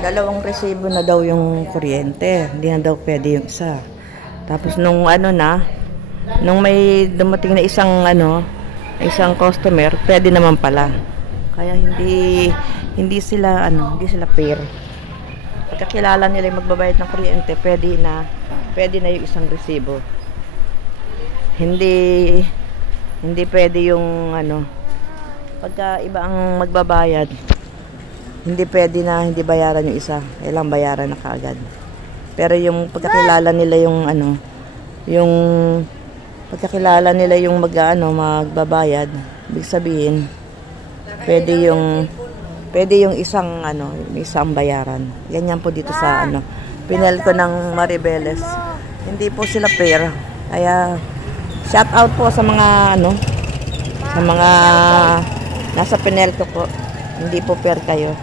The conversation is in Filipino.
Dalawang resibo na daw yung kuryente. Hindi na daw pwede yung isa. Tapos nung nung may dumating na isang customer, pwede naman pala. Kaya hindi sila fair. Pagkakilala nila yung magbabayad ng kuryente, pwede na yung isang resibo. Hindi pwede yung pagka iba ang magbabayad, hindi pwede na hindi bayaran yung isa. Kailangan bayaran na kaagad. Pero yung pagkakilala nila yung pagkakilala nila yung magbabayad, ibig sabihin, pwede yung isang bayaran. Ganyan po dito sa Pinel ko ng Maribeles. Hindi po sila fair. Kaya shout out po sa mga sa mga nasa Pinel ko po. Hindi po fair kayo.